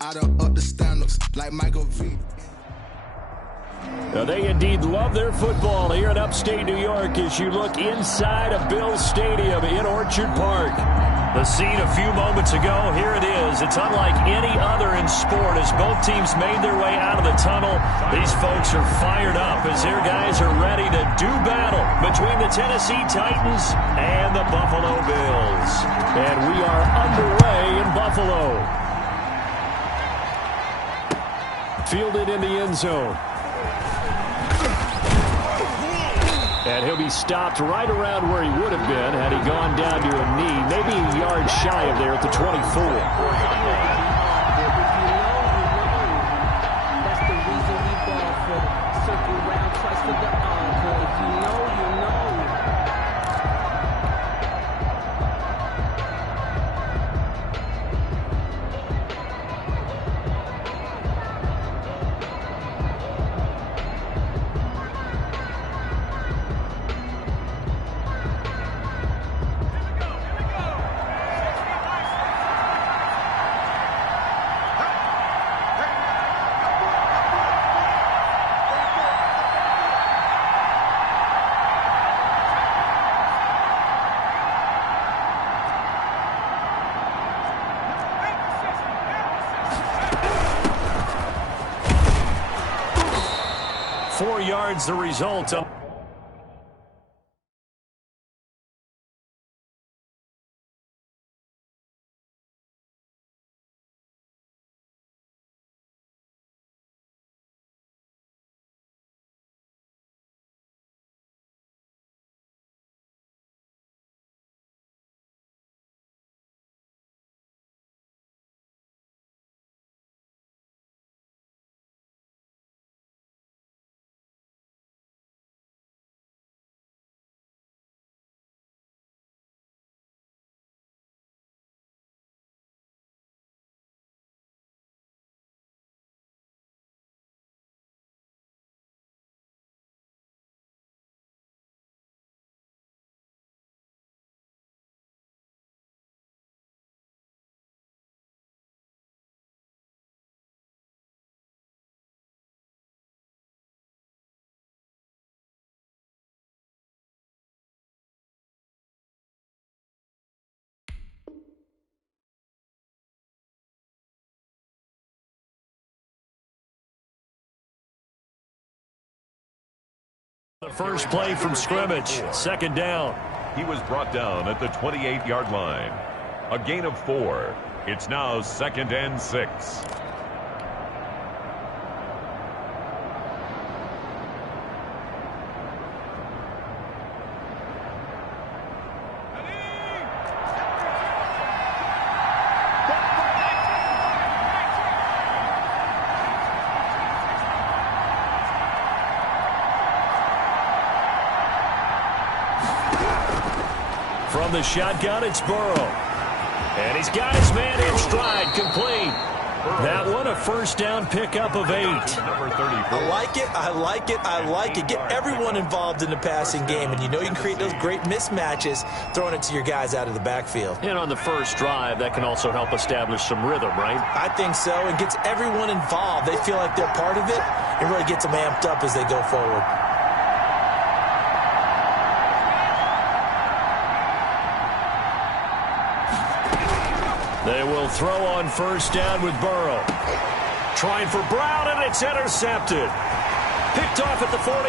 I don't up the stand-ups like Michael V. Now they indeed love their football here in upstate New York as you look inside of Bills Stadium in Orchard Park. The scene a few moments ago, here it is. It's unlike any other in sport as both teams made their way out of the tunnel. These folks are fired up as their guys are ready to do battle between the Tennessee Titans and the Buffalo Bills. And we are underway in Buffalo. Fielded in the end zone. And he'll be stopped right around where he would have been had he gone down to a knee, maybe a yard shy of there at the 24. That's the reason we ball for circle round twice for the encore. If you know, you know. The result of the first play from scrimmage, second down. He was brought down at the 28-yard line. A gain of 4. It's now 2nd and 6. From the shotgun, it's Burrow. And he's got his man in stride, complete. That one a first down pickup of 8. Number 34. I like it, I like it, I like it. Get everyone involved in the passing game, and you know you can create those great mismatches throwing it to your guys out of the backfield. And on the first drive, that can also help establish some rhythm, right? I think so. It gets everyone involved. They feel like they're part of it. It really gets them amped up as they go forward. They will throw on first down with Burrow. Trying for Brown, and it's intercepted. Picked off at the 48.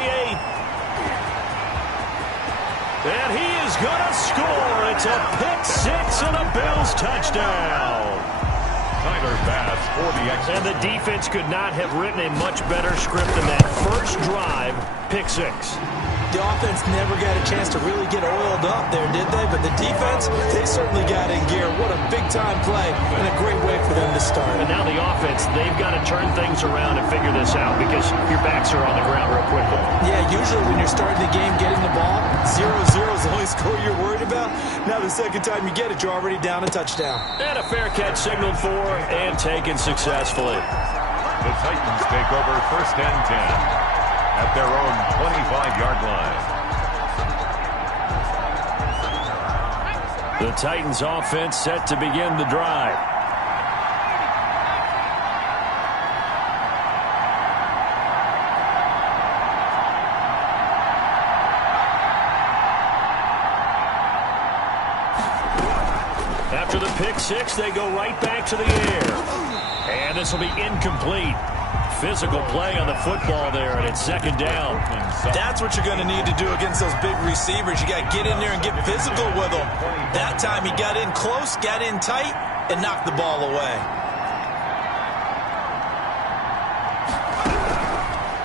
And he is going to score. It's a pick-6 and a Bills touchdown. Tyler Bass for the extra. And the defense could not have written a much better script than that first drive, pick-6. The offense never got a chance to really get oiled up there, did they? But the defense, they certainly got in gear. What a big-time play and a great way for them to start. And now the offense, they've got to turn things around and figure this out because your backs are on the ground real quickly. Yeah, usually when you're starting the game, getting the ball, 0-0 is the only score you're worried about. Now the second time you get it, you're already down a touchdown. And a fair catch signaled for and taken successfully. The Titans take over 1st and 10. At their own 25-yard line. The Titans offense set to begin the drive. After the pick six, they go right back to the air. And this will be incomplete. Physical play on the football there, and it's second down. That's what you're going to need to do against those big receivers. You got to get in there and get physical with them. That time he got in close, got in tight, and knocked the ball away.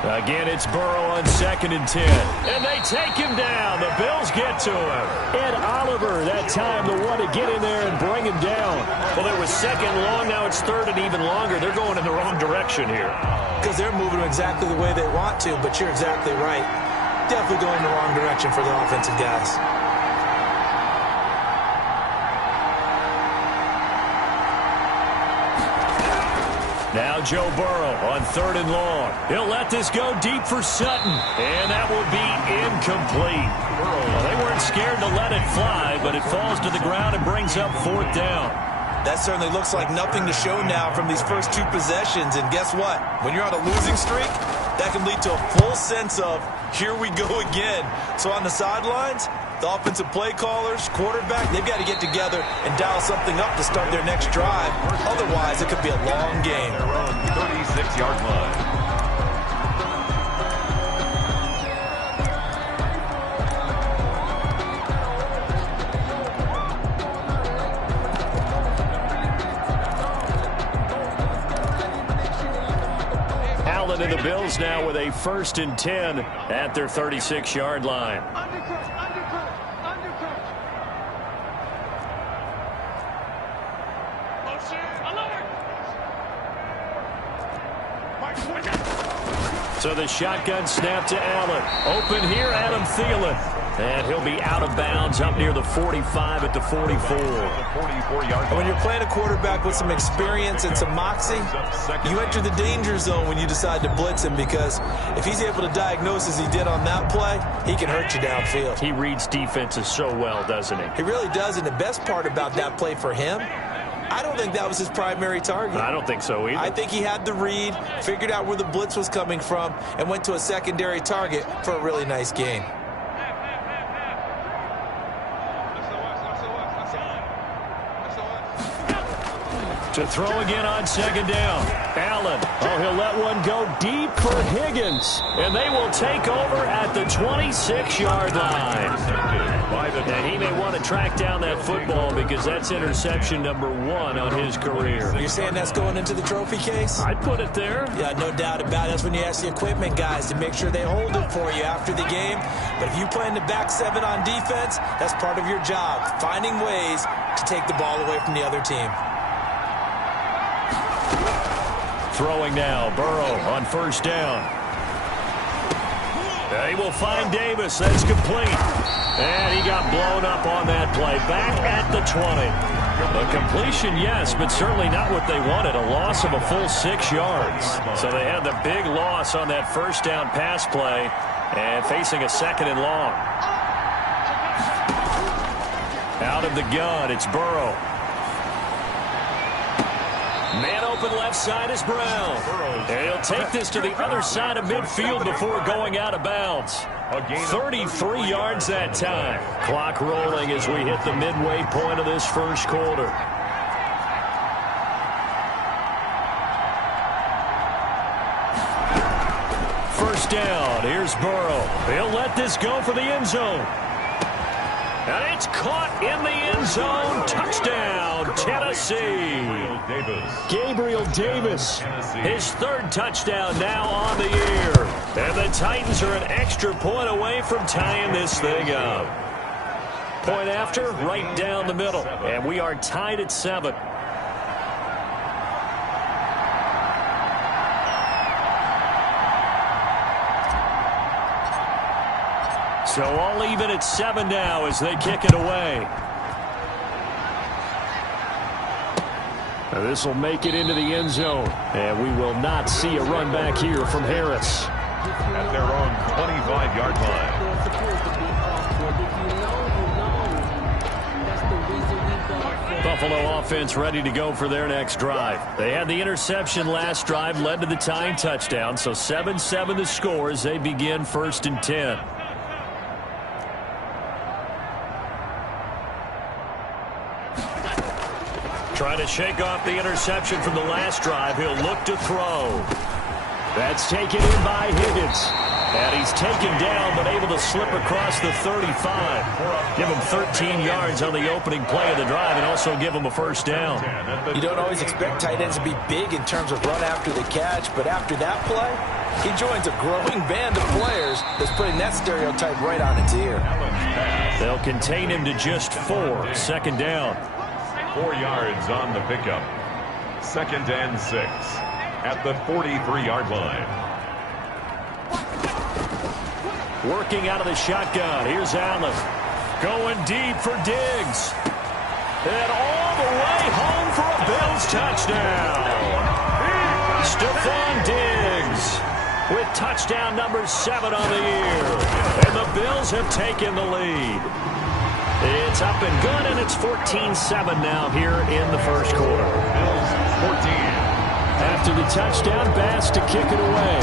Again, it's Burrow on 2nd and 10. And they take him down. The Bills get to him. Ed Oliver, that time the one to get in there and bring him down. Well, there was 2nd long. Now it's 3rd and even longer. They're going in the wrong direction here. Because they're moving exactly the way they want to, but you're exactly right. Definitely going in the wrong direction for the offensive guys. Now Joe Burrow on 3rd and long. He'll let this go deep for Sutton. And that will be incomplete. Well, they weren't scared to let it fly, but it falls to the ground and brings up 4th down. That certainly looks like nothing to show now from these first 2 possessions. And guess what? When you're on a losing streak, that can lead to a full sense of, here we go again. So on the sidelines, the offensive play callers, quarterback, they've got to get together and dial something up to start their next drive. Otherwise, it could be a long game. Their own 36-yard line. And the Bills now with a 1st and 10 at their 36-yard line. So the shotgun snap to Allen. Open here, Adam Thielen. And he'll be out of bounds up near the 45 at the 44. When you're playing a quarterback with some experience and some moxie, you enter the danger zone when you decide to blitz him, because if he's able to diagnose as he did on that play, he can hurt you downfield. He reads defenses so well, doesn't he? He really does, and the best part about that play for him, I don't think that was his primary target. I don't think so either. I think he had the read, figured out where the blitz was coming from, and went to a secondary target for a really nice gain. To throw again on 2nd down. Allen. Oh, he'll let one go deep for Higgins. And they will take over at the 26-yard line. And he may want to track down that football, because that's interception number 1 on his career. You're saying that's going into the trophy case? I'd put it there. Yeah, no doubt about it. That's when you ask the equipment guys to make sure they hold it for you after the game. But if you play in the back 7 on defense, that's part of your job, finding ways to take the ball away from the other team. Throwing now, Burrow on 1st down. He will find Davis. That's complete. And he got blown up on that play. Back at the 20. A completion, yes, but certainly not what they wanted. A loss of a full 6 yards. So they had the big loss on that 1st down pass play, and facing a 2nd and long. Out of the gun, it's Burrow. Man open left side is Brown. And he'll take this to the other side of midfield before going out of bounds. 33 yards that time. Clock rolling as we hit the midway point of this first quarter. First down. Here's Burrow. He'll let this go for the end zone. And it's caught in the end zone. Touchdown, Tennessee. Gabriel Davis, his 3rd touchdown now on the year. And the Titans are an extra point away from tying this thing up. Point after, right down the middle. And we are tied at 7. So all even at 7 now as they kick it away. Now this will make it into the end zone. And we will not see a run back here from Harris. At their own 25-yard line. Buffalo offense ready to go for their next drive. They had the interception last drive, led to the tying touchdown. So 7-7 the score as they begin 1st and 10. Trying to shake off the interception from the last drive. He'll look to throw. That's taken in by Higgins. And he's taken down, but able to slip across the 35. Give him 13 yards on the opening play of the drive and also give him a first down. You don't always expect tight ends to be big in terms of run after the catch, but after that play, he joins a growing band of players that's putting that stereotype right on its ear. They'll contain him to just 4. Second down. 4 yards on the pickup. 2nd and 6 at the 43-yard line. Working out of the shotgun. Here's Allen. Going deep for Diggs. And all the way home for a Bills touchdown. Stephon Diggs with touchdown number 7 on the year. And the Bills have taken the lead. It's up and good, and it's 14-7 now here in the first quarter. Bills 14. After the touchdown, Bass to kick it away.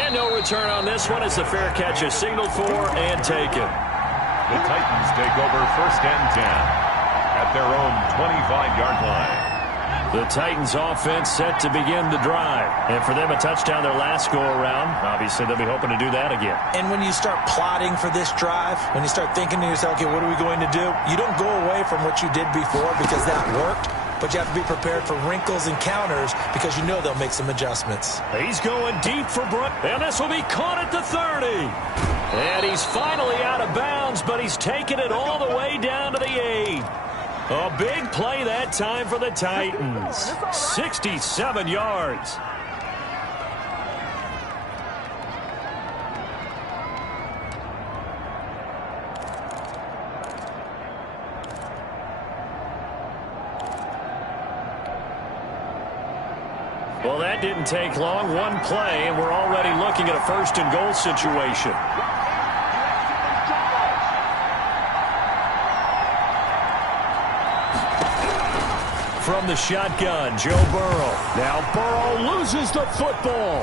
And no return on this one as the fair catch is signaled for and taken. The Titans take over 1st and 10 at their own 25-yard line. The Titans offense set to begin the drive. And for them, a touchdown their last go-around. Obviously, they'll be hoping to do that again. And when you start plotting for this drive, when you start thinking to yourself, okay, what are we going to do? You don't go away from what you did before because that worked. But you have to be prepared for wrinkles and counters because you know they'll make some adjustments. He's going deep for Brook. And this will be caught at the 30. And he's finally out of bounds, but he's taken it all the way down to the 8. A big play that time for the Titans. 67 yards. Well, that didn't take long. One play, and we're already looking at a 1st and goal situation. From the shotgun, Joe Burrow. Now Burrow loses the football.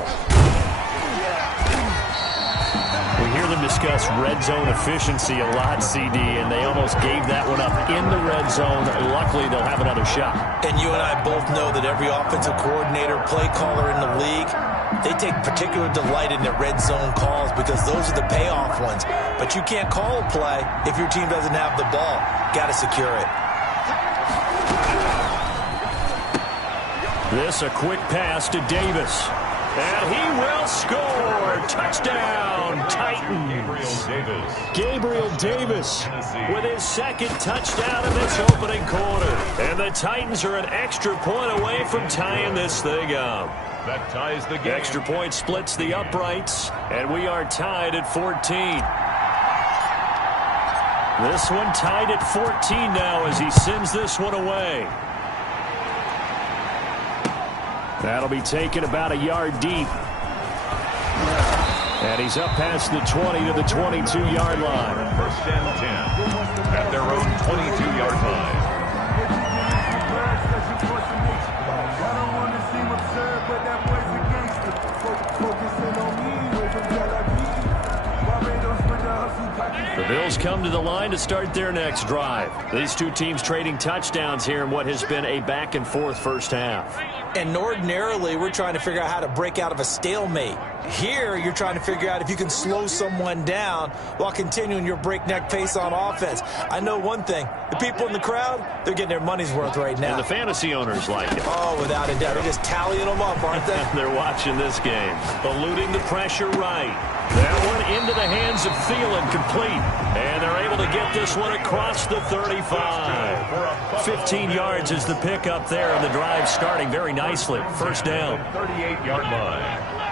We hear them discuss red zone efficiency a lot, CD, and they almost gave that one up in the red zone. Luckily, they'll have another shot. And you and I both know that every offensive coordinator, play caller in the league, they take particular delight in their red zone calls because those are the payoff ones. But you can't call a play if your team doesn't have the ball. Got to secure it. This a quick pass to Davis. And he will score. Touchdown, Titans. Gabriel Davis with his 2nd touchdown in this opening quarter. And the Titans are an extra point away from tying this thing up. That ties the game. Extra point splits the uprights, and we are tied at 14. This one tied at 14 now as he sends this one away. That'll be taken about a yard deep. And he's up past the 20 to the 22-yard line. 1st and 10 at their own 22-yard line. The Bills come to the line to start their next drive. These two teams trading touchdowns here in what has been a back-and-forth first half. And ordinarily, we're trying to figure out how to break out of a stalemate. Here, you're trying to figure out if you can slow someone down while continuing your breakneck pace on offense. I know one thing. The people in the crowd, they're getting their money's worth right now. And the fantasy owners like it. Oh, without a doubt. They're just tallying them up, aren't they? They're watching this game. Eluding the pressure right. That one into the hands of Thielen, complete. And they're able to get this one across the 35. 15 yards is the pickup there, and the drive starting very nicely. First down. 38-yard line.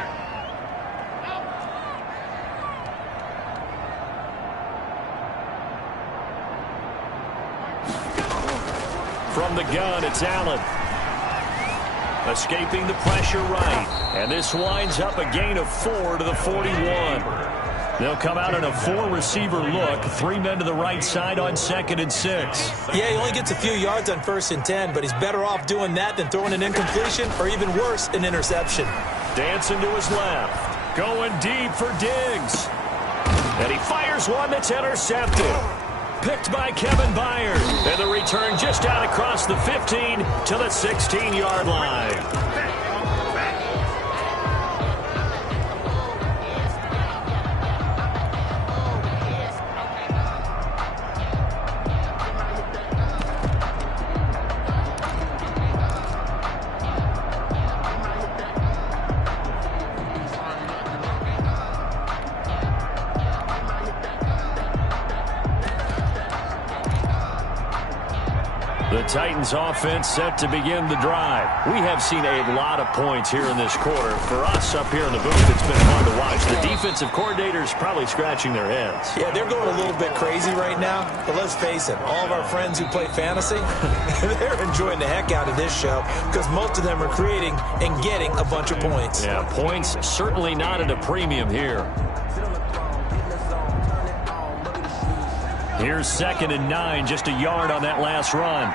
From the gun, it's Allen. Escaping the pressure right. And this winds up a gain of 4 to the 41. They'll come out in a 4-receiver look. 3 men to the right side on 2nd and 6. Yeah, he only gets a few yards on 1st and 10, but he's better off doing that than throwing an incompletion or even worse, an interception. Dancing to his left. Going deep for Diggs. And he fires one that's intercepted. Picked by Kevin Byard. And the return just out across the 15 to the 16-yard line. The Titans offense set to begin the drive. We have seen a lot of points here in this quarter. For us up here in the booth, it's been fun to watch. The defensive coordinators probably scratching their heads. Yeah, they're going a little bit crazy right now. But let's face it, all of our friends who play fantasy, they're enjoying the heck out of this show because most of them are creating and getting a bunch of points. Yeah, points certainly not at a premium here. Here's 2nd and 9, just a yard on that last run.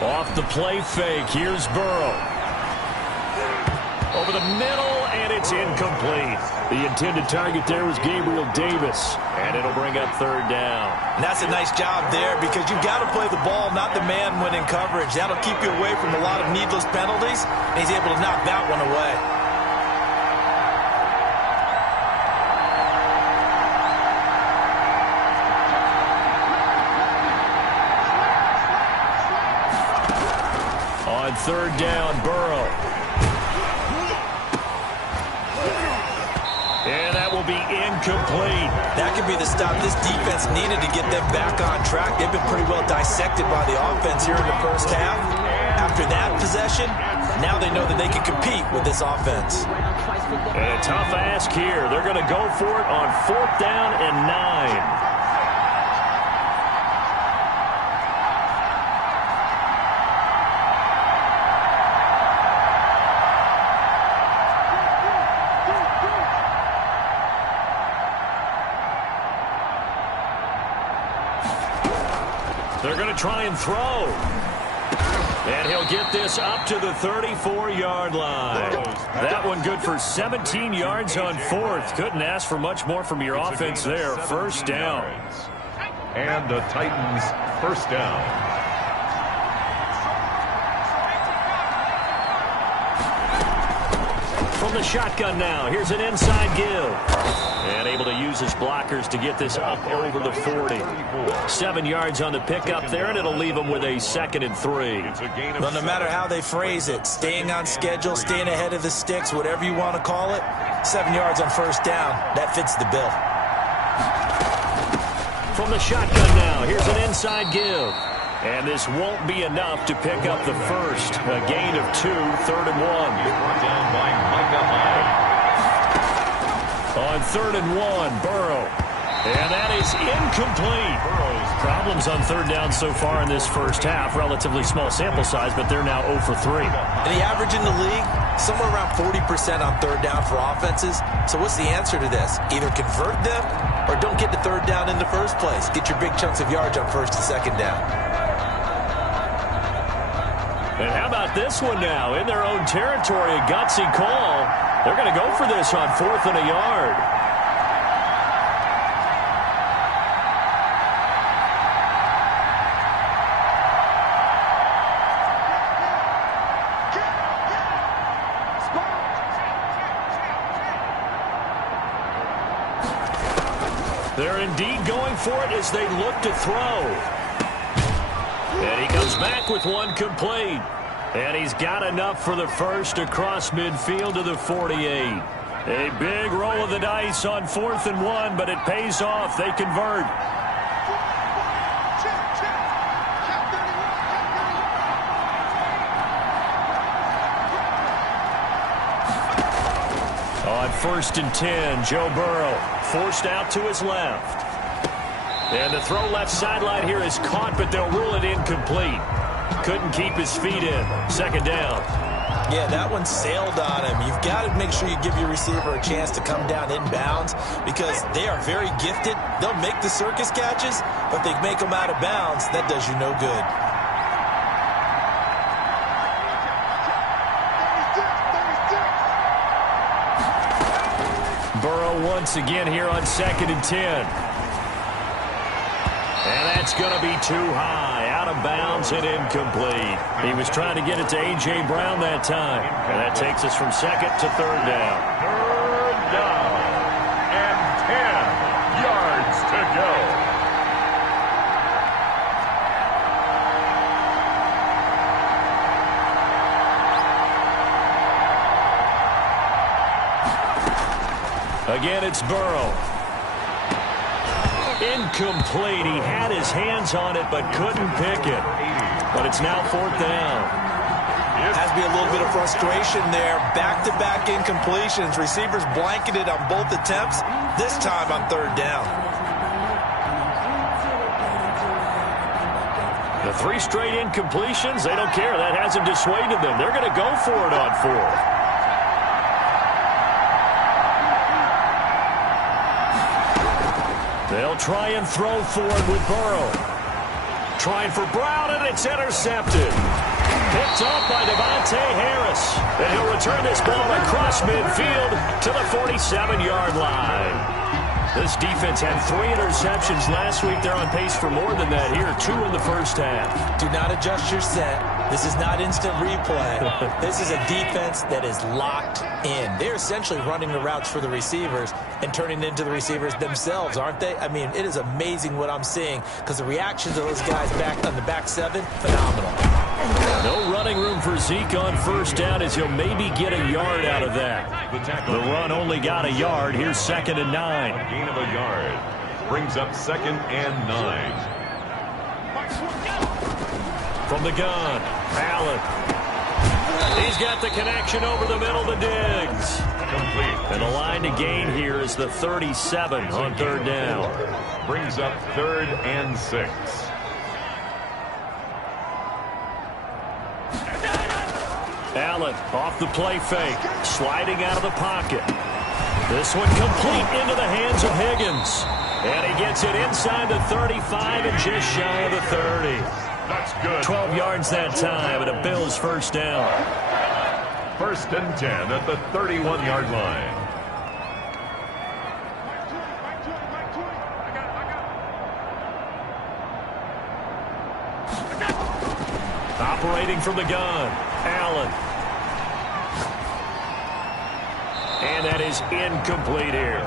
Off the play fake, here's Burrow. Over the middle, and it's incomplete. The intended target there was Gabriel Davis, and it'll bring up 3rd down. And that's a nice job there because you've got to play the ball, not the man when in coverage. That'll keep you away from a lot of needless penalties, and he's able to knock that one away. On 3rd down, Burrow. And that will be incomplete. That could be the stop this defense needed to get them back on track. They've been pretty well dissected by the offense here in the first half. After that possession, now they know that they can compete with this offense. And a tough ask here. They're going to go for it on 4th down and 9. They're going to try and throw. And he'll get this up to the 34-yard line. That one good for 17 yards on 4th. Couldn't ask for much more from your offense there. 1st down. And the Titans' 1st down. From the shotgun now, here's an inside give. And able to use his blockers to get this up over the 40. 7 yards on the pickup there, and it'll leave him with a 2nd and 3. Well, no matter how they phrase it, staying on schedule, staying ahead of the sticks, whatever you want to call it, 7 yards on 1st down, that fits the bill. From the shotgun now, here's an inside give. And this won't be enough to pick up the first. A gain of 2, 3rd and 1. Brought down by Micah Hyde. On 3rd and 1, Burrow. And that is incomplete. Problems on 3rd down so far in this first half. Relatively small sample size, but they're now 0 for 3. And the average in the league, somewhere around 40% on 3rd down for offenses. So what's the answer to this? Either convert them or don't get to 3rd down in the first place. Get your big chunks of yards on 1st and 2nd down. And how about this one now? In their own territory, a gutsy call. They're going to go for this on 4th and a yard. They're indeed going for it as they look to throw. And he comes back with one complete. And he's got enough for the first across midfield to the 48. A big roll of the dice on 4th and 1, but it pays off. They convert. On 1st and 10, Joe Burrow forced out to his left. And the throw left sideline here is caught, but they'll rule it incomplete. Couldn't keep his feet in. 2nd down. Yeah, that one sailed on him. You've got to make sure you give your receiver a chance to come down inbounds because they are very gifted. They'll make the circus catches, but they make them out of bounds. That does you no good. Burrow once again here on 2nd and 10. And that's going to be too high, out of bounds and incomplete. He was trying to get it to A.J. Brown that time. And that takes us from 2nd to 3rd down. 3rd down and 10 yards to go. Again, it's Burrow. Incomplete. He had his hands on it but couldn't pick it. But it's now 4th down. Has to be a little bit of frustration there. Back-to-back incompletions. Receivers blanketed on both attempts. This time on 3rd down. The 3 straight incompletions, they don't care. That hasn't dissuaded them. They're going to go for it on 4th. They'll try and throw for it with Burrow. Trying for Brown, and it's intercepted. Picked up by Devontae Harris. And he'll return this ball across midfield to the 47-yard line. This defense had 3 interceptions last week. They're on pace for more than that here. 2 in the first half. Do not adjust your set. This is not instant replay. This is a defense that is locked in. They're essentially running the routes for the receivers and turning it into the receivers themselves, aren't they? I mean, it is amazing what I'm seeing because the reactions of those guys back on the back 7, phenomenal. No running room for Zeke on 1st down as he'll maybe get a yard out of that. The run only got a yard. Here's 2nd and 9. A gain of a yard brings up 2nd and 9. From the gun, Allen. He's got the connection over the middle to Diggs. Complete. And the line to gain here is the 37 on 3rd down. Brings up 3rd and 6. Allen off the play fake, sliding out of the pocket. This one complete into the hands of Higgins. And he gets it inside the 35 and just shy of the 30. That's good. 12 yards that time, and a Bills 1st down. 1st and 10 at the 31-yard line. Operating from the gun, Allen. And that is incomplete here.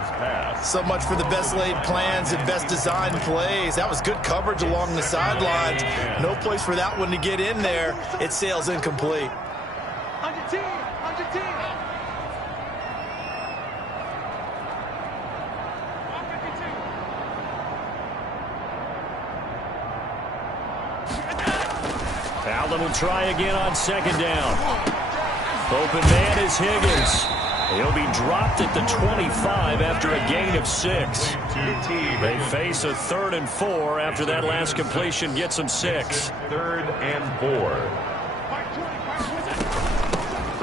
So much for the best laid plans and best designed plays. That was good coverage along the sidelines. No place for that one to get in there. It sails incomplete. On your team. Allen will try again on 2nd down. Open man is Higgins. He'll be dropped at the 25 after a gain of 6. They face a 3rd and 4 after that last completion gets them 6. 3rd and 4.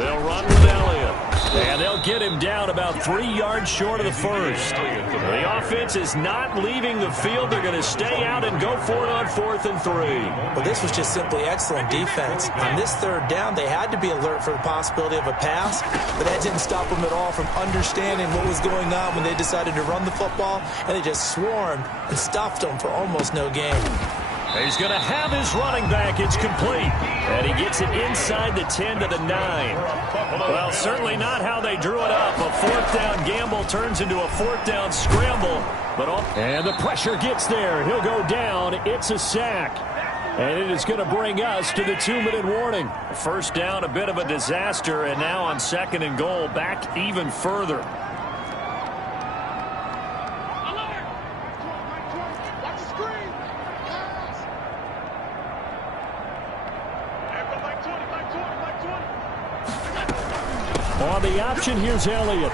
They'll run with Elliott. And they'll get him down about 3 yards short of the 1st. The offense is not leaving the field. They're going to stay out and go for it on 4th and 3. Well, this was just simply excellent defense. On this 3rd down, they had to be alert for the possibility of a pass, but that didn't stop them at all from understanding what was going on when they decided to run the football, and they just swarmed and stuffed them for almost no gain. He's going to have his running back. It's complete. And he gets it inside the 10 to the 9. Well, certainly not how they drew it up. A 4th down gamble turns into a 4th down scramble. And the pressure gets there. He'll go down. It's a sack. And it is going to bring us to the 2-minute warning. 1st down, a bit of a disaster. And now on 2nd and goal, back even further. On the option, here's Elliott.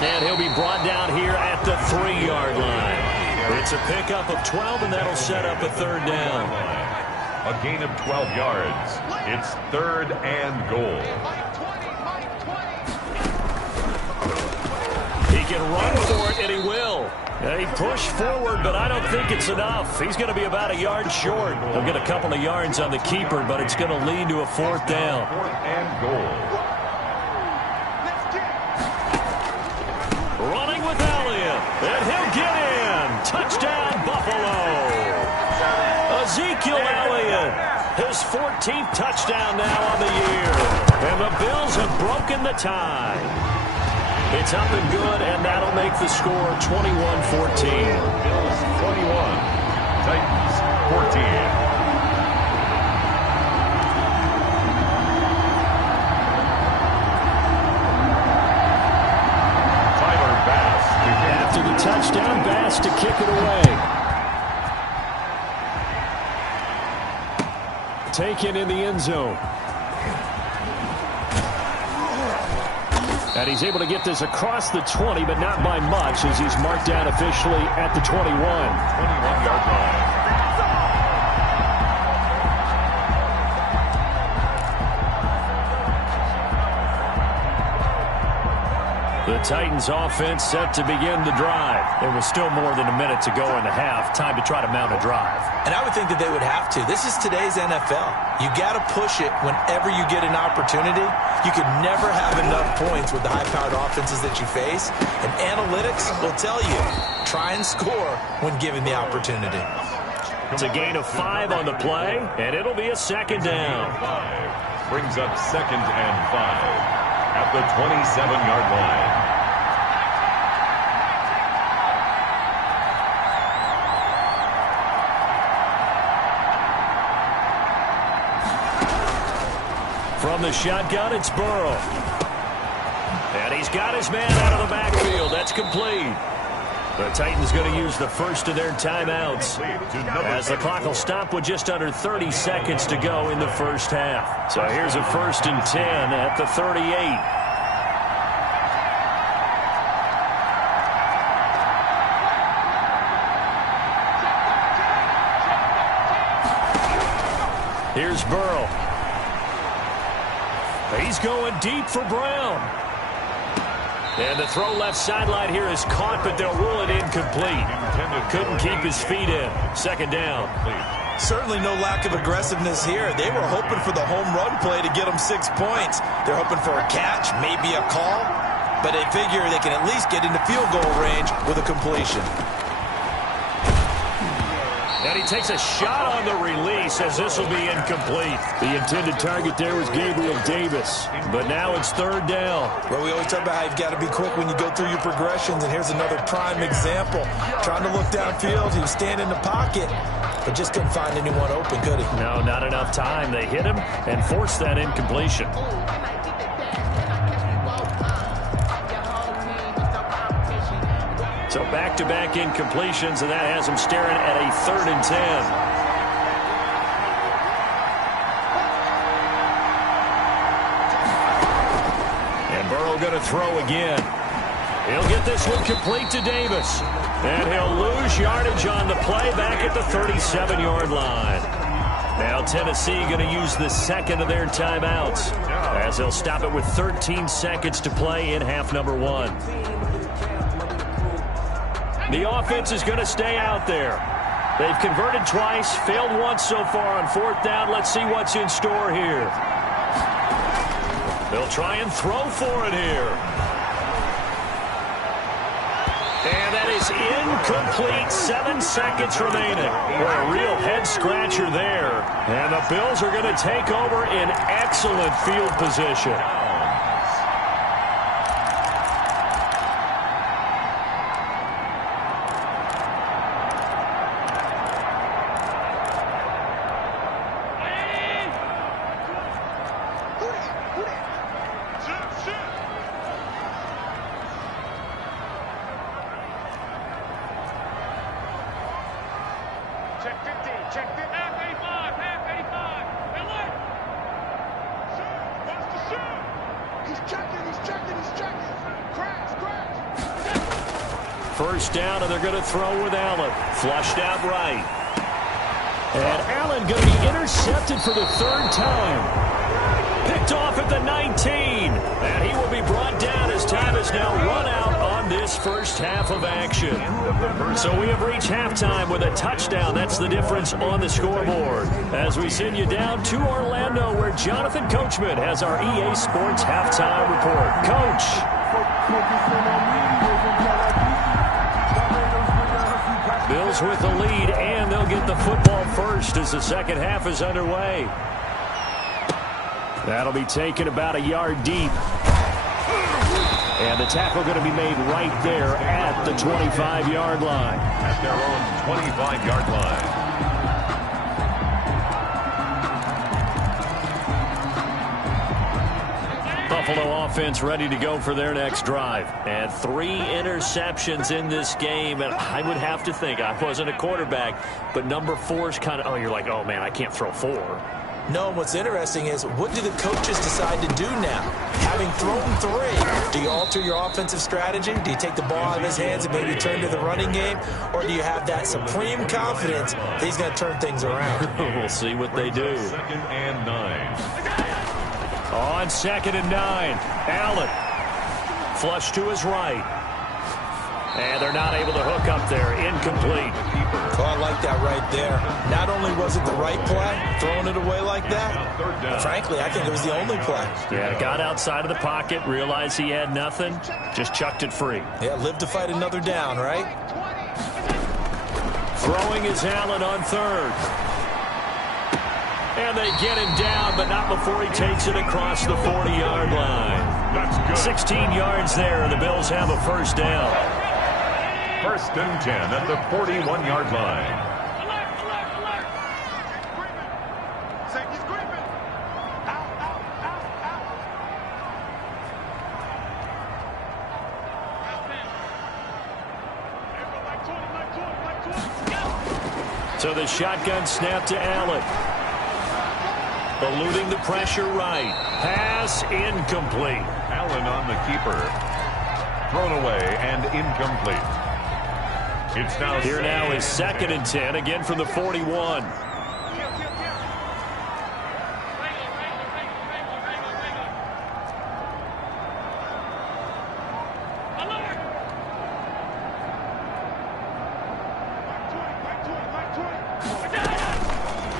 And he'll be brought down here at the 3-yard line. It's a pickup of 12, and that'll set up a 3rd down. A gain of 12 yards. It's 3rd and goal. He can run for it, and he will. He pushed forward, but I don't think it's enough. He's going to be about a yard short. He'll get a couple of yards on the keeper, but it's going to lead to a 4th down. 4th and goal. and he'll get in. Touchdown, Buffalo. Ezekiel Elliott, his 14th touchdown now on the year. And the Bills have broken the tie. It's up and good, and that'll make the score 21-14. Bills 21, Titans 14. After the touchdown, Bass to kick it away. Taken in the end zone. And he's able to get this across the 20, but not by much, as he's marked down officially at the 21. 21-yard line. The Titans offense set to begin the drive. There was still more than a minute to go in the half. Time to try to mount a drive. And I would think that they would have to. This is today's NFL. You got to push it whenever you get an opportunity. You can never have enough points with the high-powered offenses that you face. And analytics will tell you, try and score when given the opportunity. It's a gain of 5 on the play, and it'll be a second down. Brings up 2nd and 5. At the 27-yard line. From the shotgun, it's Burrow. And he's got his man out of the backfield. That's complete. The Titans going to use the first of their timeouts, as the clock will stop with just under 30 seconds to go in the first half. So here's a 1st and 10 at the 38. Here's Burrow. He's going deep for Brown. And the throw left sideline here is caught, but they'll rule it incomplete. Couldn't keep his feet in. Second down. Certainly no lack of aggressiveness here. They were hoping for the home run play to get them 6 points. They're hoping for a catch, maybe a call, but they figure they can at least get into field goal range with a completion. And he takes a shot on the release, as this will be incomplete. The intended target there was Gabriel Davis, but now it's 3rd down. Well, we always talk about how you've got to be quick when you go through your progressions, and here's another prime example. Trying to look downfield, he was standing in the pocket, but just couldn't find anyone open, could he? No, not enough time. They hit him and forced that incompletion. So back-to-back incompletions, and that has him staring at a 3rd and 10. And Burrow going to throw again. He'll get this one complete to Davis. And he'll lose yardage on the play back at the 37-yard line. Now Tennessee going to use the second of their timeouts, as they'll stop it with 13 seconds to play in half number 1. The offense is going to stay out there. They've converted twice, failed once so far on 4th down. Let's see what's in store here. They'll try and throw for it here. And that is incomplete. 7 seconds remaining. What a real head-scratcher there. And the Bills are going to take over in excellent field position. First down, and they're going to throw with Allen. Flushed out right. And Allen going to be intercepted for the 3rd time. Picked off at the 19. And he will be brought down as time has now run out on this first half of action. So we have reached halftime with a touchdown. That's the difference on the scoreboard. As we send you down to Orlando, where Jonathan Coachman has our EA Sports halftime report. Coach. Bills with the lead, and they'll get the football first as the second half is underway. That'll be taken about a yard deep. And the tackle going to be made right there at the 25-yard line. At their own 25-yard line. Buffalo offense ready to go for their next drive. And 3 interceptions in this game. And I would have to think, I wasn't a quarterback, but number 4 is kind of, you're like, oh, man, I can't throw 4. No, what's interesting is what do the coaches decide to do now? Having thrown 3, do you alter your offensive strategy? Do you take the ball out of his hands and maybe turn to the running game? Or do you have that supreme confidence that he's going to turn things around? We'll see what they do. 2nd and 9. On 2nd and 9, Allen. Flush to his right. And they're not able to hook up there. Incomplete. Oh, I like that right there. Not only was it the right play, throwing it away like that, but frankly, I think it was the only play. Yeah, got outside of the pocket, realized he had nothing, just chucked it free. Yeah, live to fight another down, right? Throwing is Allen on 3rd. And they get him down, but not before he takes it across the 40-yard line. That's good. 16 yards there, and the Bills have a first down. 1st and 10 at the 41-yard line. So the shotgun snap to Allen. Eluding the pressure right. Pass incomplete. Allen on the keeper. Thrown away and incomplete. It's now Here now is 2nd and 10, again from the 41.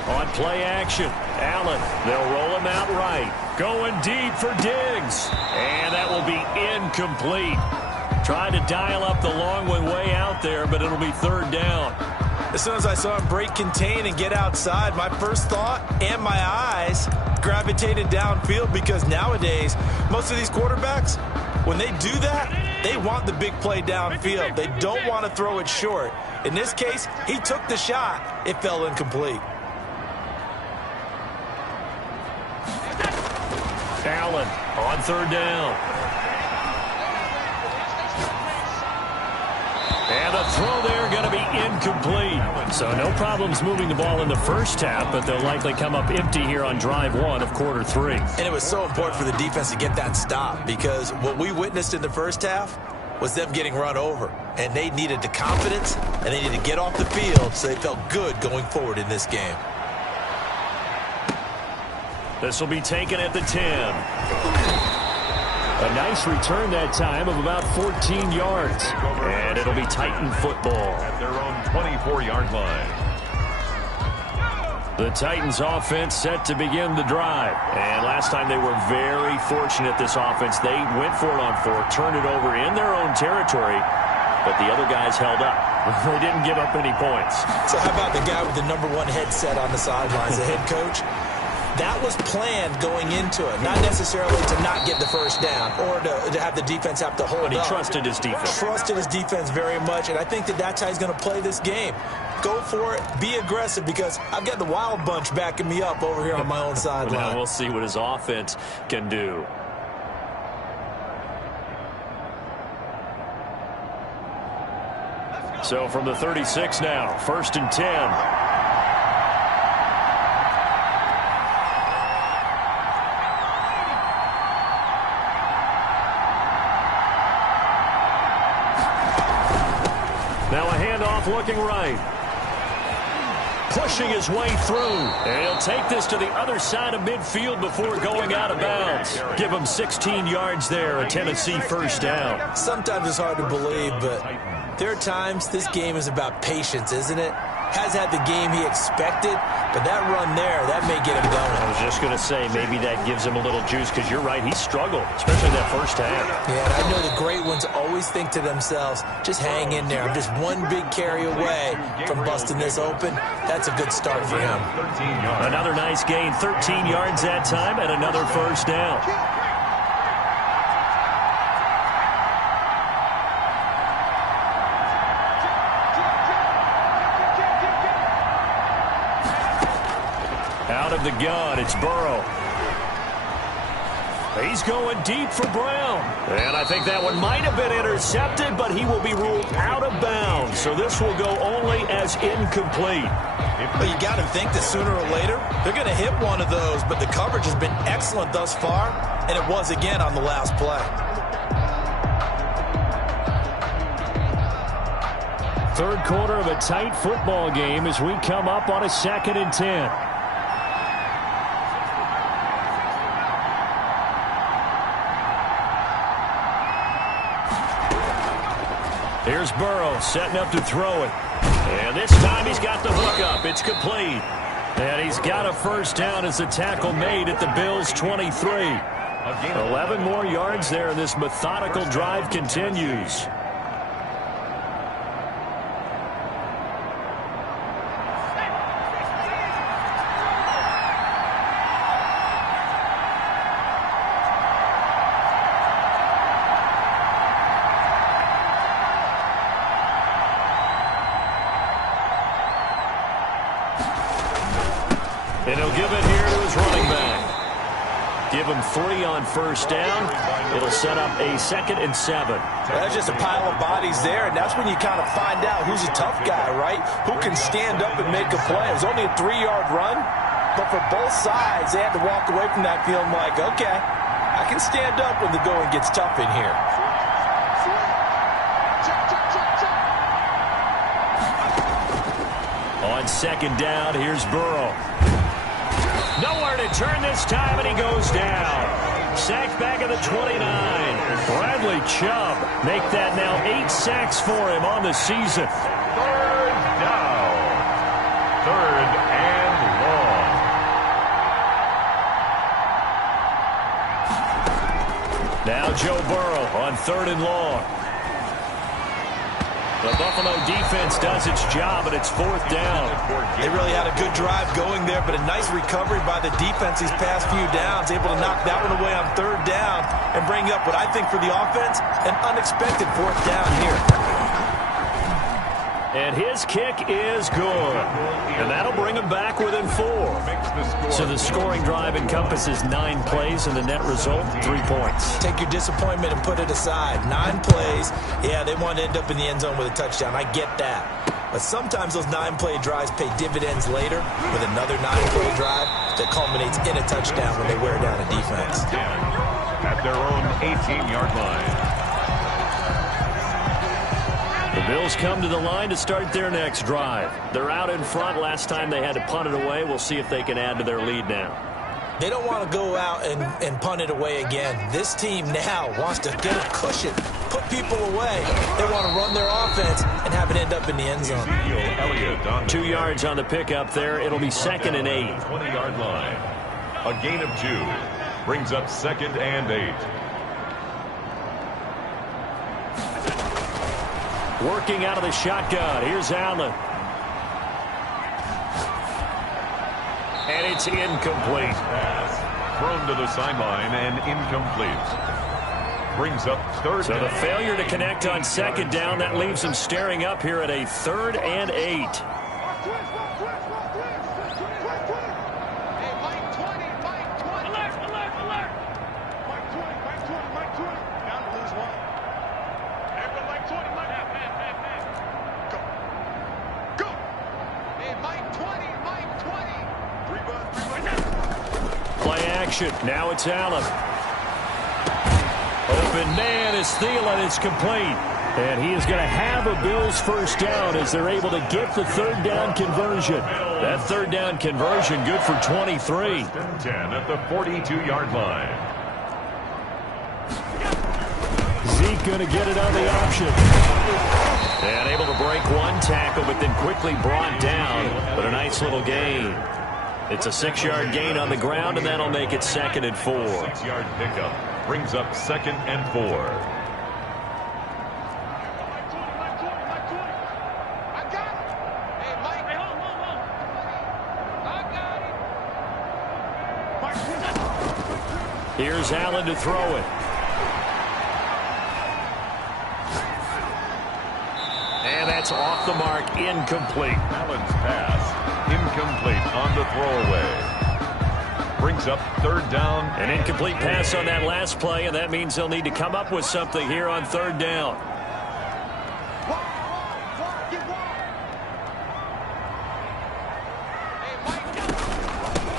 On play action, Allen, they'll roll him out right. Going deep for Diggs. And that will be incomplete. Trying to dial up the long one way out there, but it'll be 3rd down. As soon as I saw him break contain and get outside, my first thought and my eyes gravitated downfield, because nowadays, most of these quarterbacks, when they do that, they want the big play downfield. They don't want to throw it short. In this case, he took the shot. It fell incomplete. Allen on 3rd down. And the throw there going to be incomplete. So no problems moving the ball in the first half, but they'll likely come up empty here on drive 1 of quarter 3. And it was so important for the defense to get that stop, because what we witnessed in the first half was them getting run over. And they needed the confidence, and they needed to get off the field so they felt good going forward in this game. This will be taken at the 10. A nice return that time of about 14 yards. And it'll be Titan football. At their own 24-yard line. The Titans offense set to begin the drive. And last time they were very fortunate, this offense. They went for it on 4, turned it over in their own territory, but the other guys held up. They didn't give up any points. So how about the guy with the number 1 headset on the sidelines, the head coach? That was planned going into it, not necessarily to not get the first down or to have the defense have to hold up. But he trusted his defense. Trusted his defense very much, and I think that's how he's going to play this game. Go for it, be aggressive, because I've got the wild bunch backing me up over here on my own sideline. Now we'll see what his offense can do. So from the 36 now, 1st and 10. Now a handoff looking right. Pushing his way through. And he'll take this to the other side of midfield before going out of bounds. Give him 16 yards there, a Tennessee first down. Sometimes it's hard to believe, but there are times this game is about patience, isn't it? has had the game he expected, but that run there, that may get him going. I was just going to say, maybe that gives him a little juice, because you're right, he struggled, especially that first half. Yeah, and I know the great ones always think to themselves, just hang in there. I'm just one big carry away from busting this open. That's a good start for him. Another nice gain, 13 yards that time, and another first down. Out of the gun, it's Burrow. He's going deep for Brown. And I think that one might have been intercepted, but he will be ruled out of bounds. So this will go only as incomplete. But you got to think that sooner or later, they're going to hit one of those. But the coverage has been excellent thus far, and it was again on the last play. Third quarter of a tight football game as we come up on a 2nd and 10. Here's Burrow setting up to throw it. And this time he's got the hook up. It's complete. And he's got a first down as the tackle made at the Bills' 23. 11 more yards there, and this methodical drive continues. And he'll give it here to his running back. Give him 3 on first down. It'll set up a 2nd and 7. That's just a pile of bodies there, and that's when you kind of find out who's a tough guy, right? Who can stand up and make a play. It was only a 3-yard run, but for both sides, they had to walk away from that feeling like, okay, I can stand up when the going gets tough in here. On 2nd down, here's Burrow. Nowhere to turn this time, and he goes down. Sacked back at the 29. Bradley Chubb make that now 8 sacks for him on the season. 3rd down. 3rd and long. Now Joe Burrow on 3rd and long. The Buffalo defense does its job, and it's 4th down. They really had a good drive going there, but a nice recovery by the defense these past few downs, able to knock that one away on 3rd down and bring up what I think for the offense, an unexpected 4th down here. And his kick is good. And that'll bring him back within 4. So the scoring drive encompasses 9 plays, and the net result, 3 points. Take your disappointment and put it aside. 9 plays. Yeah, they want to end up in the end zone with a touchdown. I get that. But sometimes those 9-play drives pay dividends later with another 9-play drive that culminates in a touchdown when they wear down a defense. At their own 18-yard line. The Bills come to the line to start their next drive. They're out in front. Last time they had to punt it away. We'll see if they can add to their lead now. They don't want to go out and punt it away again. This team now wants to get a cushion, put people away. They want to run their offense and have it end up in the end zone. 2 yards on the pickup there. It'll be 2nd and 8. 20-yard line. A gain of 2 brings up 2nd and 8. Working out of the shotgun. Here's Allen. And it's incomplete. Pass thrown to the sideline and incomplete. Brings up 3rd So down. the failure to connect on 2nd down, that leaves them staring up here at a 3rd and 8. Now it's Allen. Open man is Thielen. It's complete. And he is going to have a Bills first down as they're able to get the 3rd down conversion. That 3rd down conversion good for 23. 10 at the 42-yard line. Zeke going to get it on the option. And able to break one tackle, but then quickly brought down. But a nice little gain. It's a 6-yard gain on the ground, and that'll make it 2nd and 4. 6-yard pickup brings up 2nd and 4. Here's Allen to throw it. And that's off the mark, incomplete. Allen's pass, incomplete on the throwaway. Brings up 3rd down. An incomplete pass on that last play, and that means they'll need to come up with something here on 3rd down.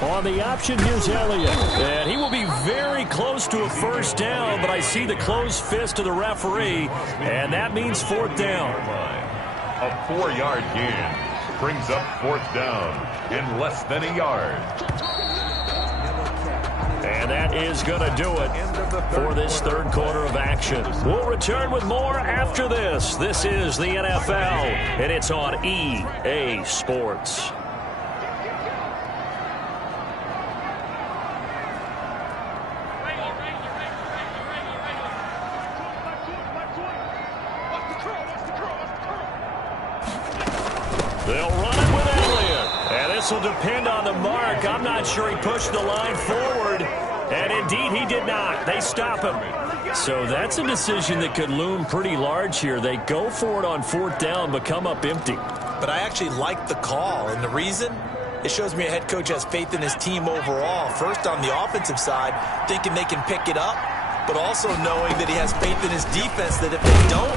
On the option, here's Elliott. And he will be very close to a 1st down, but I see the closed fist of the referee, and that means 4th down. A 4-yard gain brings up 4th down and less than a yard. And that is going to do it for this 3rd quarter of action. We'll return with more after this. This is the NFL, and it's on EA Sports. They'll run it with Elliott. And this will depend on the mark. I'm not sure he pushed the line forward. And indeed, he did not. They stop him. So that's a decision that could loom pretty large here. They go for it on 4th down, but come up empty. But I actually like the call. And the reason? It shows me a head coach has faith in his team overall. First, on the offensive side, thinking they can pick it up, but also knowing that he has faith in his defense that if they don't,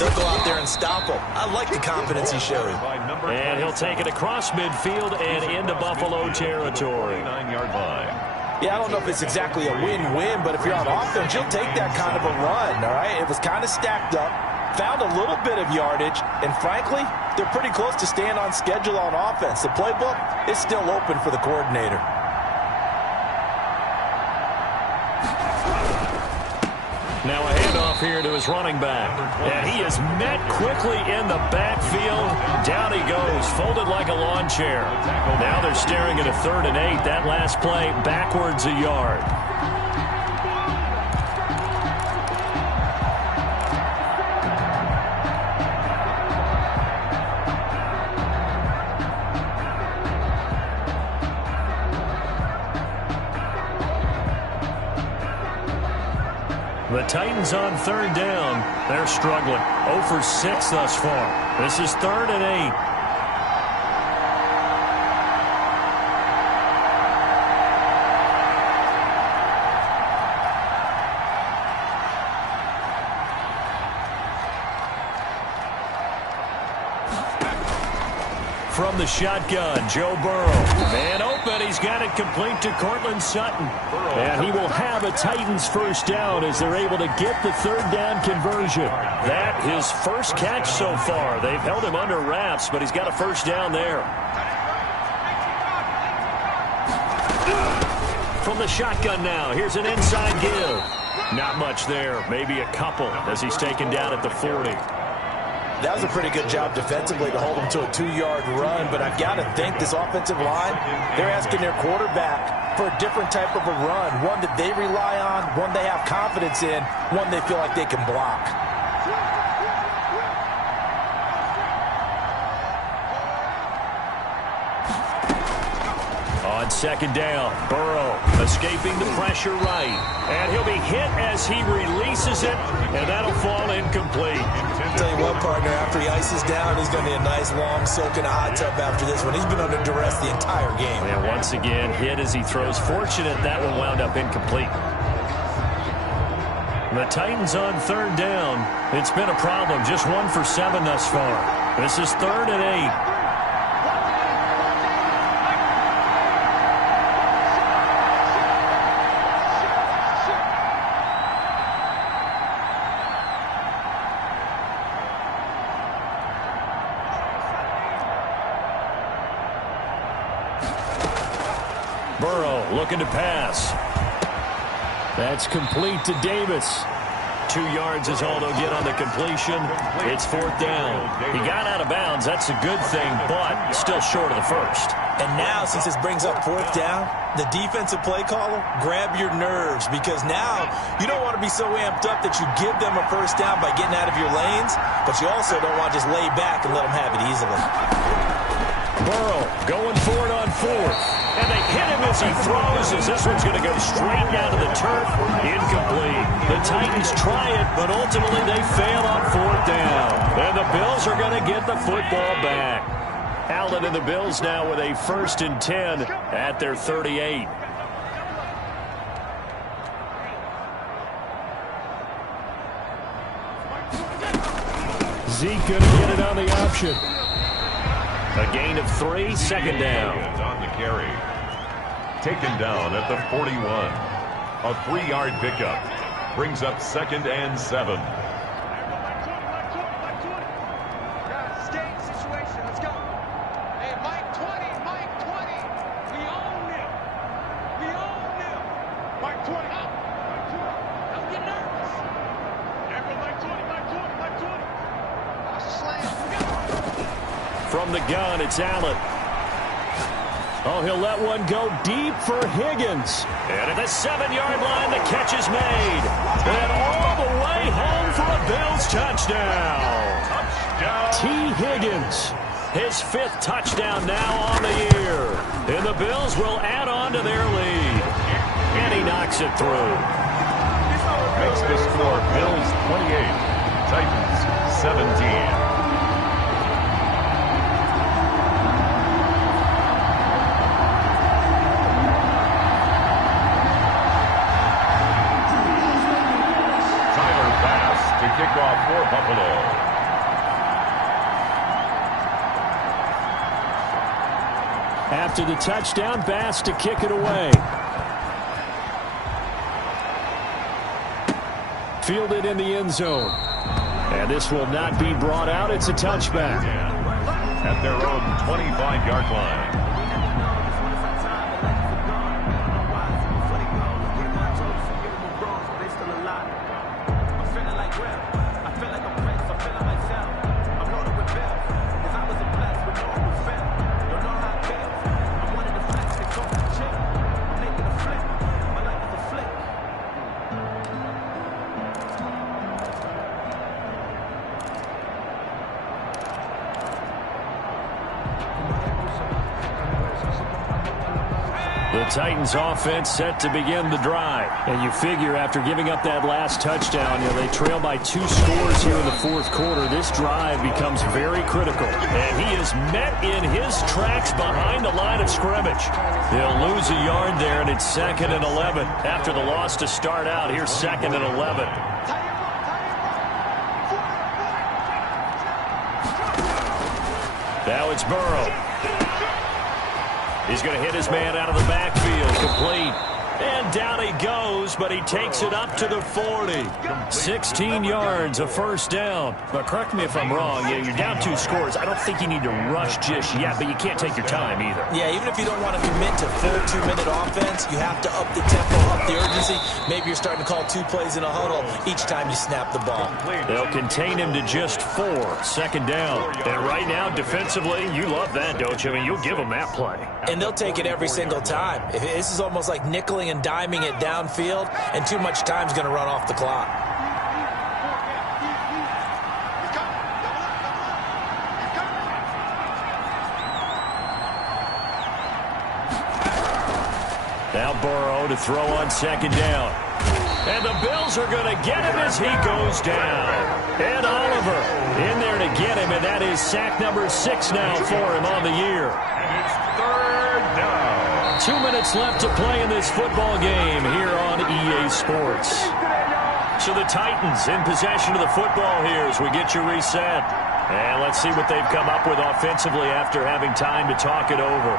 they'll go out there and stop him. I like the confidence he showed. And he'll take it across midfield and into Buffalo territory. 9-yard line. Yeah, I don't know if it's exactly a win-win, but if you're on offense, you'll take that kind of a run, all right? It was kind of stacked up, found a little bit of yardage, and frankly, they're pretty close to staying on schedule on offense. The playbook is still open for the coordinator. Now a handoff here to his running back. And he is met quickly in the backfield. Down he goes, folded like a lawn chair. Now they're staring at a 3rd and 8. That last play, backwards a yard. The Titans on 3rd down. They're struggling. 0 for 6 thus far. This is 3rd and 8. From the shotgun, Joe Burrow. Man open, he's got it complete to Cortland Sutton. And he will have a Titans 1st down as they're able to get the 3rd down conversion. That his 1st catch so far. They've held him under wraps, but he's got a 1st down there. From the shotgun now, here's an inside give. Not much there, maybe a couple as he's taken down at the 40. That was a pretty good job defensively to hold them to a 2-yard run, but I've got to think this offensive line, they're asking their quarterback for a different type of a run, one that they rely on, one they have confidence in, one they feel like they can block. On 2nd down, Burrow escaping the pressure right. And he'll be hit as he releases it, and that'll fall incomplete. I'll tell you what, partner, after he ices down, he's going to be a nice long soak in a hot tub after this one. He's been under duress the entire game. And once again, hit as he throws. Fortunate that one wound up incomplete. The Titans on 3rd down. It's been a problem. Just 1 for 7 thus far. This is 3rd and 8. Burrow looking to pass. That's complete to Davis. 2 yards is all they'll get on the completion. It's 4th down. He got out of bounds. That's a good thing, but still short of the first. And now, since this brings up 4th down, the defensive play caller, grab your nerves, because now you don't want to be so amped up that you give them a first down by getting out of your lanes, but you also don't want to just lay back and let them have it easily. Burrow going for it on 4th. And they hit him as he throws, as this one's going to go straight down to the turf. Incomplete. The Titans try it, but ultimately they fail on 4th down. And the Bills are going to get the football back. Allen and the Bills now with a 1st and 10 at their 38. Zeke going to get it on the option. A gain of 3, 2nd down. On the carry. Taken down at the 41. A 3-yard pickup. Brings up 2nd and 7. From the gun, it's Allen. Oh, he'll let one go deep for Higgins. And at the 7-yard line, the catch is made. And all the way home for a Bills touchdown. T. Higgins, his 5th touchdown now on the year. And the Bills will add on to their lead. And he knocks it through. Makes the score Bills 28, Titans 17. Kickoff for Buffalo. After the touchdown, Bass to kick it away. Fielded in the end zone. And this will not be brought out. It's a touchback. At their own 25-yard line. The Titans offense set to begin the drive. And you figure after giving up that last touchdown, they trail by 2 scores here in the 4th quarter. This drive becomes very critical. And he is met in his tracks behind the line of scrimmage. They'll lose a yard there, and it's 2nd and 11. After the loss to start out, here's 2nd and 11. Now it's Burrow. He's going to hit his man out of the backfield. Complete. And down he goes, but he takes it up to the 40. 16 yards, a 1st down. But correct me if I'm wrong. Yeah, you're down 2 scores. I don't think you need to rush just yet, but you can't take your time either. Yeah, even if you don't want to commit to full 2-minute offense, you have to up the tempo, up the urgency. Maybe you're starting to call 2 plays in a huddle each time you snap the ball. They'll contain him to just 4, 2nd down. And right now, defensively, you love that, don't you? I mean, you'll give them that play. And they'll take it every single time. This is almost like nickeling and diming it downfield, and too much time's going to run off the clock. Now Burrow to throw on 2nd down. And the Bills are going to get him as he goes down. And Oliver in there to get him, and that is sack number 6 now for him on the year. And it's 3rd down. 2 minutes left to play in this football game here on EA Sports. So the Titans in possession of the football here as we get you reset. And let's see what they've come up with offensively after having time to talk it over.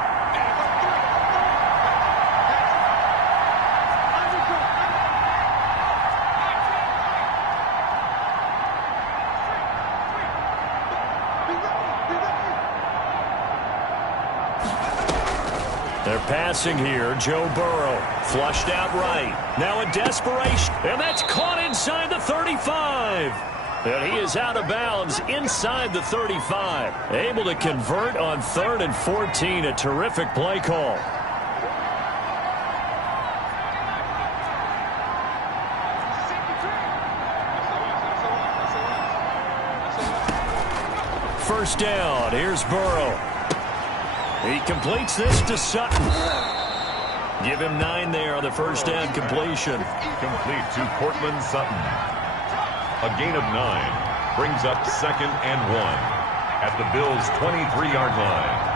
They're passing here. Joe Burrow flushed out right. Now a desperation. And that's caught inside the 35. And he is out of bounds inside the 35. Able to convert on 3rd and 14. A terrific play call. First down. Here's Burrow. He completes this to Sutton. Give him 9 there on the first down completion. Complete to Cortland Sutton. A gain of 9 brings up 2nd and 1 at the Bills' 23-yard line.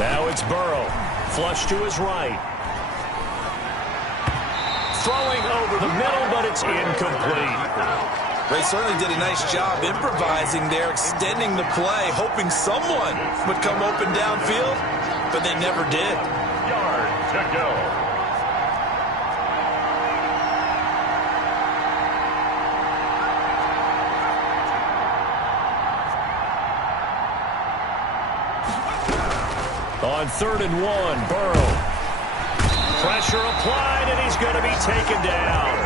Now it's Burrow. Flush to his right. Throwing over the middle, but it's incomplete. They certainly did a nice job improvising there, extending the play, hoping someone would come open downfield, but they never did. Yard to go. On 3rd and 1, Burrow. Pressure applied, and he's going to be taken down.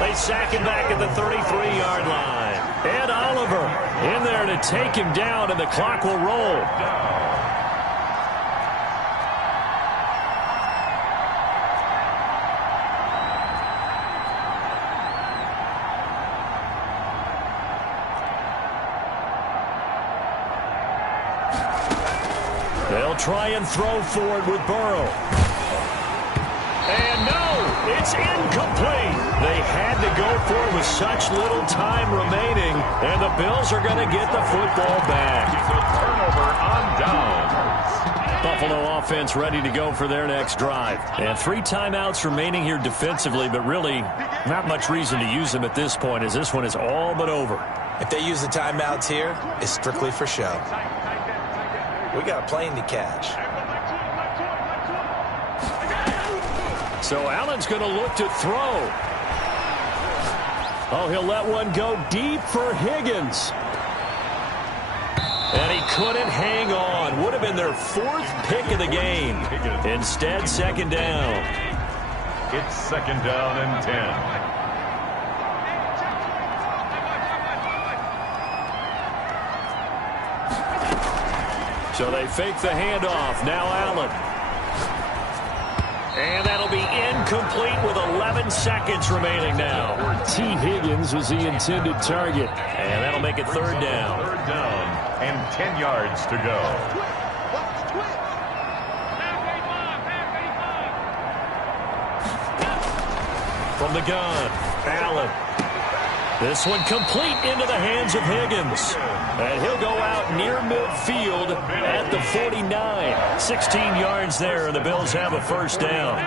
They sack him back at the 33-yard line. Ed Oliver in there to take him down, and the clock will roll. They'll try and throw forward with Burrow. And no, it's incomplete. They had to go for it with such little time remaining, and the Bills are going to get the football back. It's a turnover on downs. Buffalo offense ready to go for their next drive. And 3 timeouts remaining here defensively, but really not much reason to use them at this point, as this one is all but over. If they use the timeouts here, it's strictly for show. We got a plane to catch. So Allen's going to look to throw. Oh, he'll let one go deep for Higgins. And he couldn't hang on. Would have been their 4th pick of the game. Instead, 2nd down. It's 2nd down and 10. So they fake the handoff. Now Allen. And that'll be incomplete with 11 seconds remaining now. T. Higgins was the intended target. And that'll make it 3rd down. 3rd down and 10 yards to go. From the gun, Allen. This one complete into the hands of Higgins. And he'll go out near midfield at the 49. 16 yards there, and the Bills have a first down.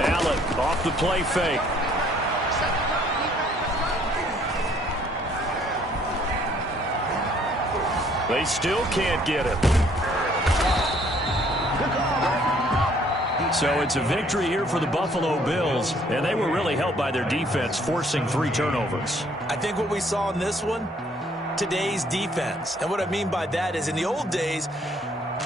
Allen off the play fake. They still can't get him. So it's a victory here for the Buffalo Bills, and they were really helped by their defense, forcing 3 turnovers. I think what we saw in this one, today's defense. And what I mean by that is in the old days,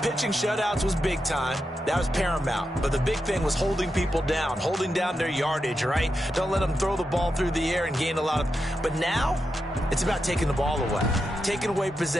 pitching shutouts was big time. That was paramount. But the big thing was holding people down, holding down their yardage, right? Don't let them throw the ball through the air and gain a lot of... But now, it's about taking the ball away, taking away possession.